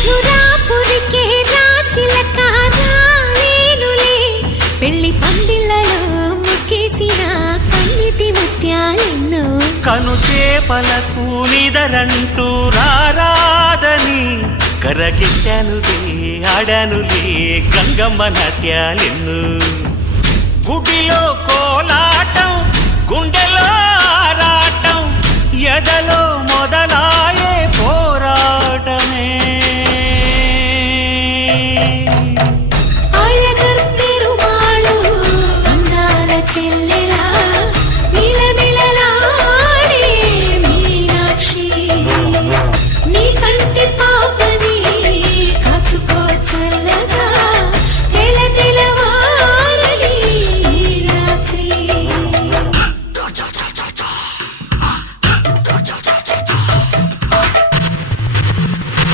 మధురాపురికే రాచిలక రాలేనులే పెళ్లి పందిళ్ళలో ముక్కేసిన కన్నిటి ముత్యాలెన్నో కను చేపలకు నిదరంటూ రారాదని కరకెట్టానులే ఆడానులే గంగమ్మ నాట్యాలెన్ను గుడిలో కోలాటం గుండెలో ఆరాటం ఎదలో మొదల